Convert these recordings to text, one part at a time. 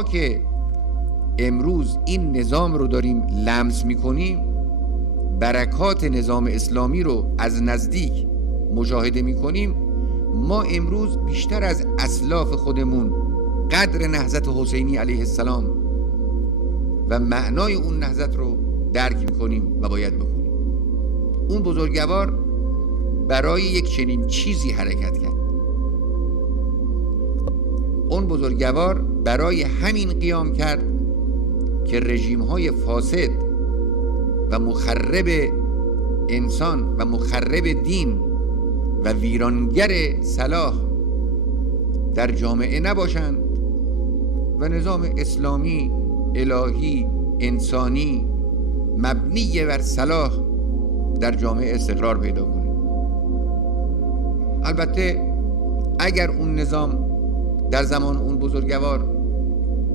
ما که امروز این نظام رو داریم لمس میکنیم، برکات نظام اسلامی رو از نزدیک مشاهده میکنیم، ما امروز بیشتر از اسلاف خودمون قدر نهضت حسینی علیه السلام و معنای اون نهضت رو درک میکنیم و باید بکنیم. اون بزرگوار برای یک چنین چیزی حرکت کرد. اون بزرگوار برای همین قیام کرد که رژیم‌های فاسد و مخرب انسان و مخرب دین و ویرانگر صلاح در جامعه نباشند و نظام اسلامی الهی انسانی مبنی بر صلاح در جامعه استقرار پیدا کنه. البته اگر اون نظام در زمان اون بزرگوار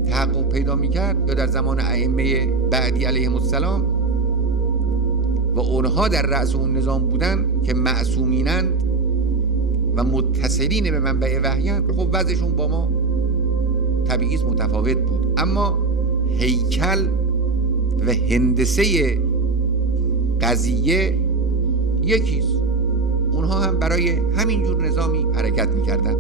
تحقق پیدا میکرد یا در زمان ائمه بعدی علیهم السلام و اونها در رأس اون نظام بودن که معصومینند و متصلین به منبع وحیان، خب وضعشون با ما طبیعی متفاوت بود، اما هیکل و هندسه قضیه یکیست. اونها هم برای همین جور نظامی حرکت میکردن.